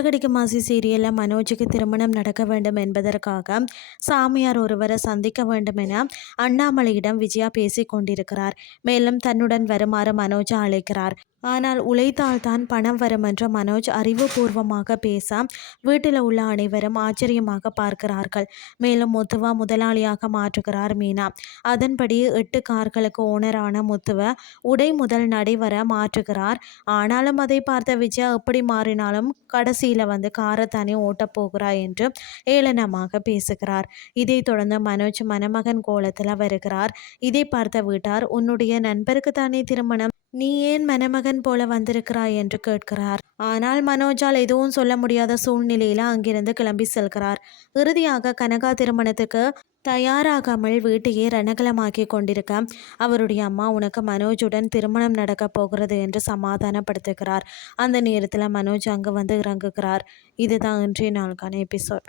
சிறகடிக்க மாசி சீரியலில் மனோஜுக்கு திருமணம் நடக்க வேண்டும் என்பதற்காக சாமியார் ஒருவரை சந்திக்க வேண்டும் என அண்ணாமலையிடம் விஜயா பேசிக் கொண்டிருக்கிறார். மேலும் தன்னுடன் வருமாறு மனோஜை அழைக்கிறார். ஆனால் உழைத்தால்தான் பணம் வரும் என்று மனோஜ் அறிவுபூர்வமாக பேச வீட்டில் உள்ள அனைவரும் ஆச்சரியமாக பார்க்கிறார்கள். மேலும் முத்துவா முதலாளியாக மாற்றுகிறார் மீனா. அதன்படி 8 கார்களுக்கு ஓனரான முத்துவ உடை முதல் நடைவர மாற்றுகிறார். ஆனாலும் அதை பார்த்த விஜயா எப்படி மாறினாலும் கடைசியில் காரை தானே ஓட்டப் போகிறாய் என்று ஏளனமாக பேசுகிறார். இதைத் தொடர்ந்து மனோஜ் மணமகன் கோலத்தில் வருகிறார். இதை பார்த்த வீட்டார், உன்னுடைய நண்பருக்கு தானே திருமணம், நீ ஏன் மணமகன் போல வந்திருக்கிறாய் என்று கேட்கிறார். ஆனால் மனோஜால் எதுவும் சொல்ல முடியாத சூழ்நிலையில அங்கிருந்து கிளம்பி செல்கிறார். இறுதியாக கனகா திருமணத்துக்கு தயாராகாமல் வீட்டையே ரணகலமாக்கி கொண்டிருக்க அவருடைய அம்மா, உனக்கு மனோஜுடன் திருமணம் நடக்க போகிறது என்று சமாதானப்படுத்துகிறார். அந்த நேரத்தில் மனோஜ் அங்கு இறங்குகிறார். இதுதான் இன்றைய நாளுக்கான எபிசோட்.